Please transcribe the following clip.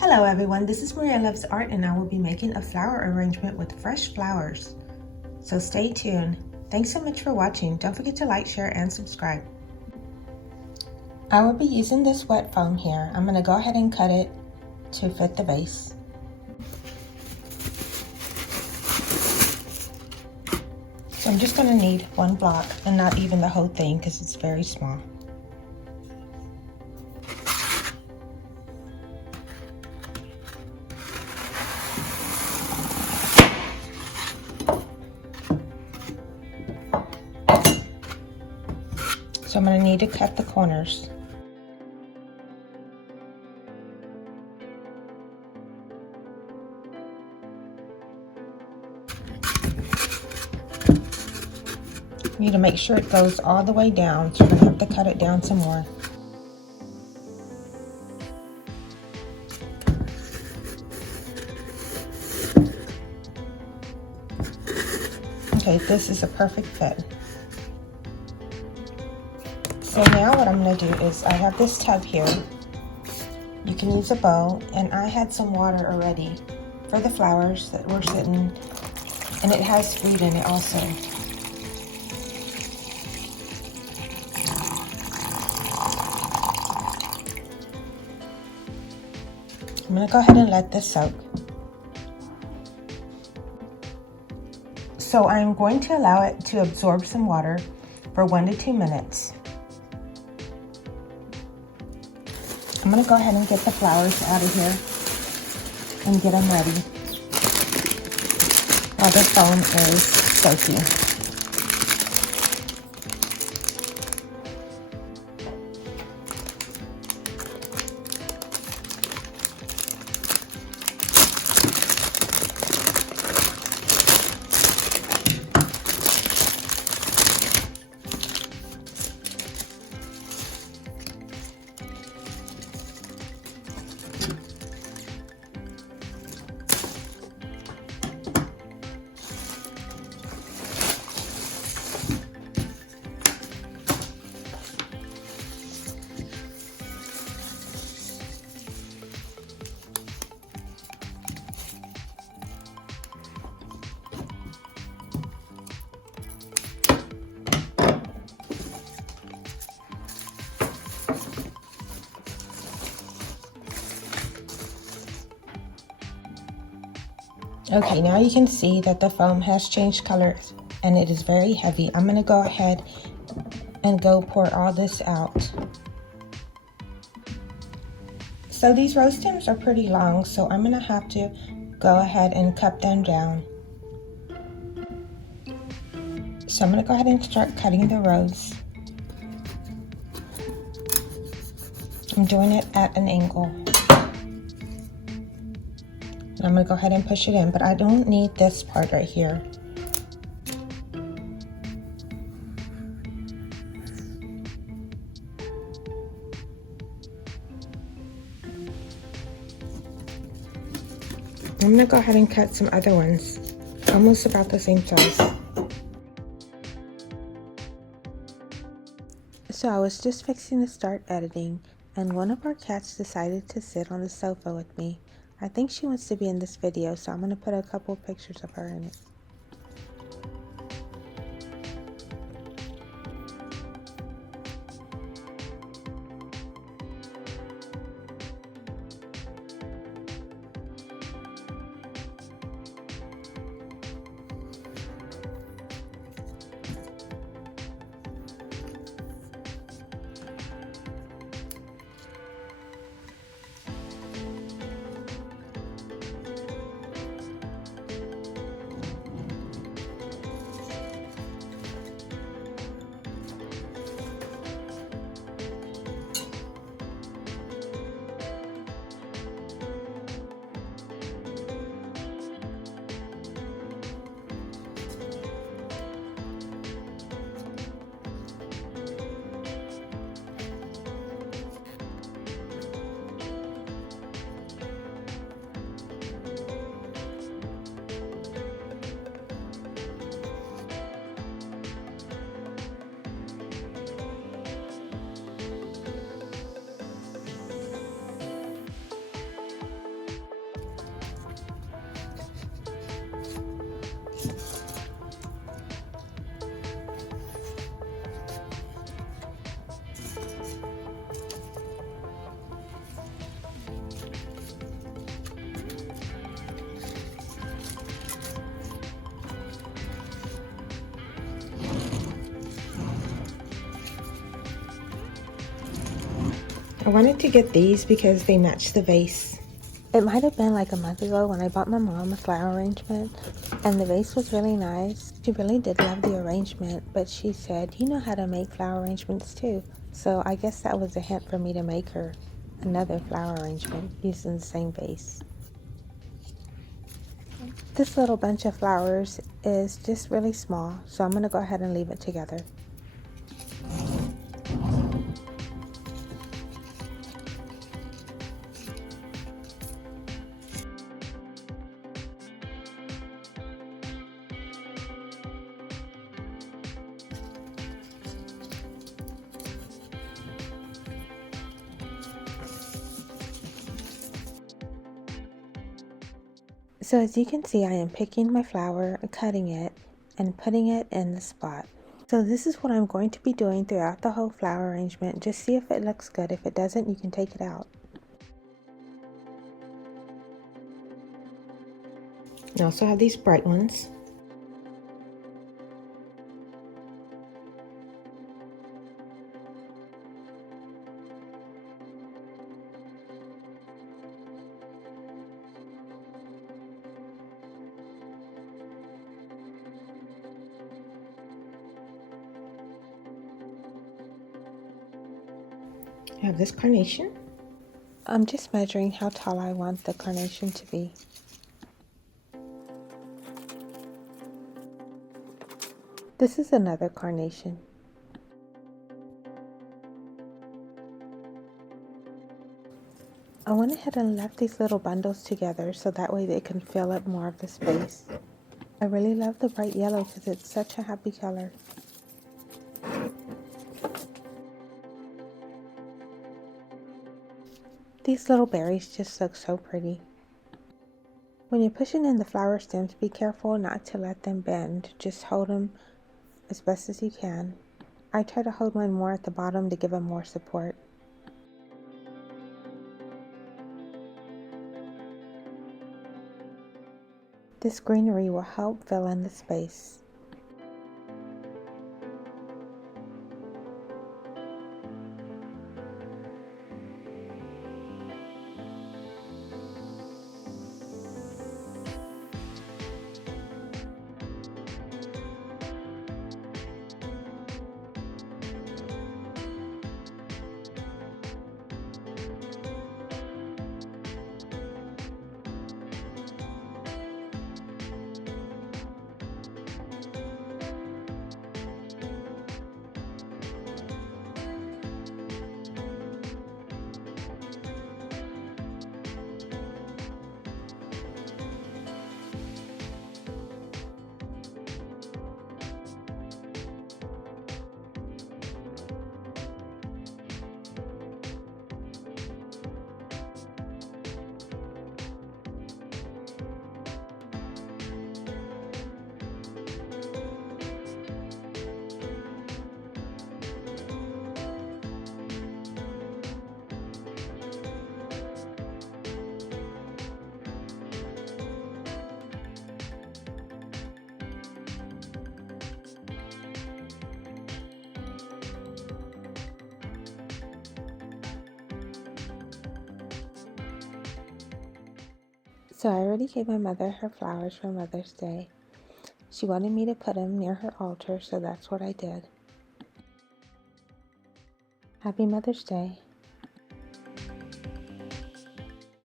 Hello everyone, this is MariaLovesArt and I will be making a flower arrangement with fresh flowers. So stay tuned. Thanks so much for watching. Don't forget to like, share, and subscribe. I will be using this wet foam here. I'm going to go ahead and cut it to fit the vase. So I'm just going to need one block and not even the whole thing because it's very small. So I'm going to need to cut the corners. You need to make sure it goes all the way down, so you're going to have to cut it down some more. Okay, this is a perfect fit. So now what I'm going to do is I have this tub here. You can use a bowl, and I had some water already for the flowers that were sitting, and it has fruit in it also. I'm going to go ahead and let this soak. So I'm going to allow it to absorb some water for 1 to 2 minutes. I'm going to go ahead and get the flowers out of here and get them ready while the foam is soaking. Okay, now you can see that the foam has changed colors and it is very heavy. I'm going to go ahead and pour all this out. So these rose stems are pretty long, so I'm going to have to go ahead and cut them down. So I'm going to go ahead and start cutting the rose. I'm doing it at an angle. And I'm going to go ahead and push it in, but I don't need this part right here. I'm going to go ahead and cut some other ones, almost about the same size. So I was just fixing to start editing, and one of our cats decided to sit on the sofa with me. I think she wants to be in this video, so I'm going to put a couple pictures of her in it. I wanted to get these because they match the vase. It might have been like a month ago when I bought my mom a flower arrangement, and the vase was really nice. She really did love the arrangement, but she said, "You know how to make flower arrangements too." So I guess that was a hint for me to make her another flower arrangement using the same vase. This little bunch of flowers is just really small, so I'm going to go ahead and leave it together. So as you can see, I am picking my flower, cutting it, and putting it in the spot. So this is what I'm going to be doing throughout the whole flower arrangement. Just see if it looks good. If it doesn't, you can take it out. I also have these bright ones. I have this carnation. I'm just measuring how tall I want the carnation to be. This is another carnation. I went ahead and left these little bundles together so that way they can fill up more of the space. I really love the bright yellow because it's such a happy color. These little berries just look so pretty. When you're pushing in the flower stems, be careful not to let them bend. Just hold them as best as you can. I try to hold mine more at the bottom to give them more support. This greenery will help fill in the space. So I already gave my mother her flowers for Mother's Day. She wanted me to put them near her altar, so that's what I did. Happy Mother's Day.